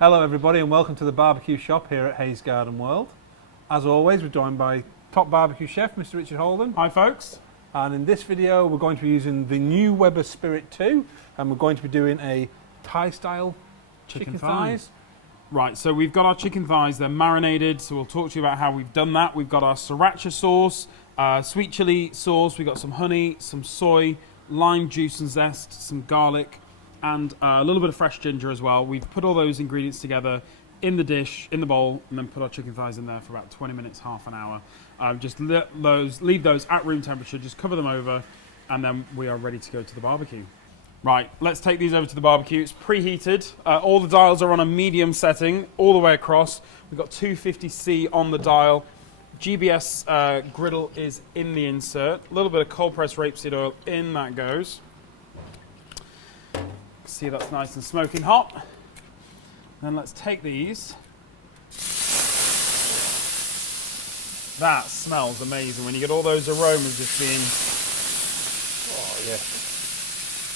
Hello everybody and welcome to the barbecue shop here at Hayes Garden World. As always, we're joined by top barbecue chef Mr. Richard Holden. Hi folks. And in this video we're going to be using the new Weber Spirit 2 and we're going to be doing a Thai style chicken thighs. Right, so we've got our chicken thighs, they're marinated, so we'll talk to you about how we've done that. We've got our sriracha sauce, sweet chili sauce, we've got some honey, some soy, lime juice and zest, some garlic, and a little bit of fresh ginger as well. We've put all those ingredients together in the dish, in the bowl, and then put our chicken thighs in there for about 20 minutes, half an hour. Just leave those at room temperature, just cover them over, and then we are ready to go to the barbecue. Right, let's take these over to the barbecue. It's preheated. All the dials are on a medium setting all the way across. We've got 250C on the dial. GBS griddle is in the insert. A little bit of cold pressed rapeseed oil, in that goes. See, that's nice and smoking hot. Then let's take these. That smells amazing when you get all those aromas just being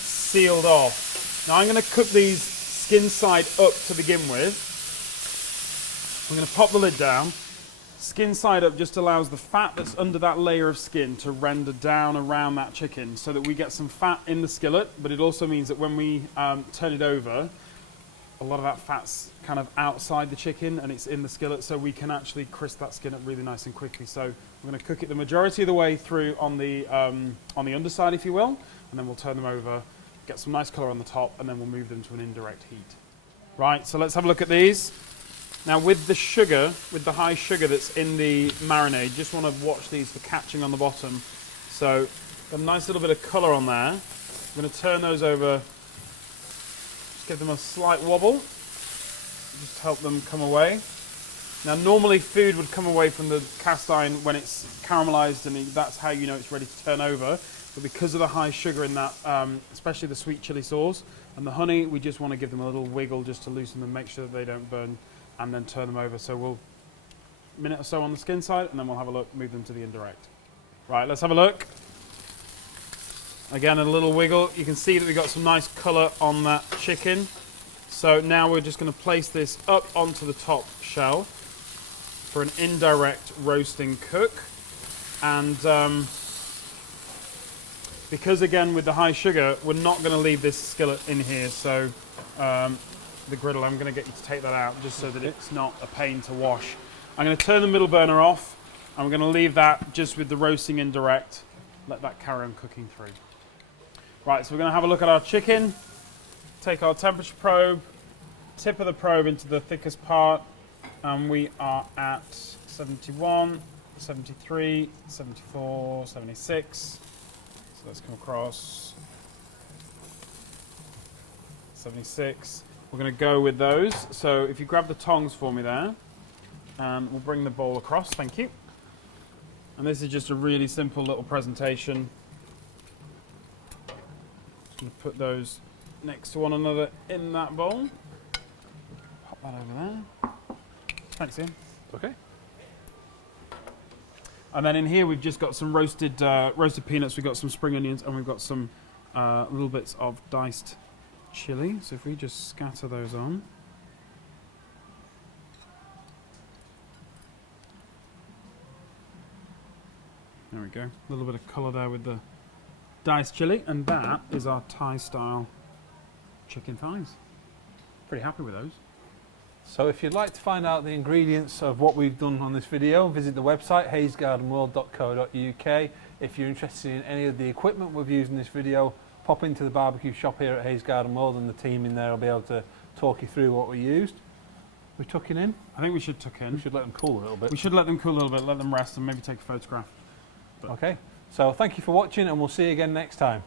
sealed off. Now I'm going to cook these skin side up to begin with. I'm going to pop the lid down. Skin side up just allows the fat that's under that layer of skin to render down around that chicken so that we get some fat in the skillet, but it also means that when we turn it over, a lot of that fat's kind of outside the chicken and it's in the skillet, so we can actually crisp that skin up really nice and quickly. So we're going to cook it the majority of the way through on the underside, if you will, and then we'll turn them over, get some nice colour on the top, and then we'll move them to an indirect heat. Right, so let's have a look at these. Now with the sugar, with the high sugar that's in the marinade, just want to watch these for catching on the bottom. So got a nice little bit of colour on there. I'm going to turn those over, just give them a slight wobble, just help them come away. Now normally food would come away from the cast iron when it's caramelised, and that's how you know it's ready to turn over. But because of the high sugar in that, especially the sweet chili sauce and the honey, we just want to give them a little wiggle just to loosen them, make sure that they don't burn, and then turn them over. So we'll a minute or so on the skin side, and then we'll have a look, move them to the indirect. Right, let's have a look. Again, a little wiggle. You can see that we've got some nice colour on that chicken. So now we're just going to place this up onto the top shell for an indirect roasting cook. And because again with the high sugar, we're not going to leave this skillet in here. So the griddle, I'm going to get you to take that out just so that it's not a pain to wash. I'm going to turn the middle burner off. I'm going to leave that just with the roasting indirect. Let that carry on cooking through. Right, so we're going to have a look at our chicken. Take our temperature probe, tip of the probe into the thickest part, and we are at 71, 73, 74, 76. So let's come across 76. We're going to go with those. So if you grab the tongs for me there, and we'll bring the bowl across, thank you. And this is just a really simple little presentation. Just going to put those next to one another in that bowl. Pop that over there. Thanks, Ian. Okay. And then in here we've just got some roasted peanuts, we've got some spring onions, and we've got some little bits of diced chili. So if we just scatter those on. There we go. A little bit of colour there with the diced chili, and that is our Thai style chicken thighs. Pretty happy with those. So if you'd like to find out the ingredients of what we've done on this video, visit the website hayesgardenworld.co.uk. If you're interested in any of the equipment we've used in this video, pop into the barbecue shop here at Hayes Garden World and the team in there will be able to talk you through what we used. We're tucking in? I think we should tuck in. We should let them cool a little bit. We should let them cool a little bit, let them rest, and maybe take a photograph. Okay, so thank you for watching and we'll see you again next time.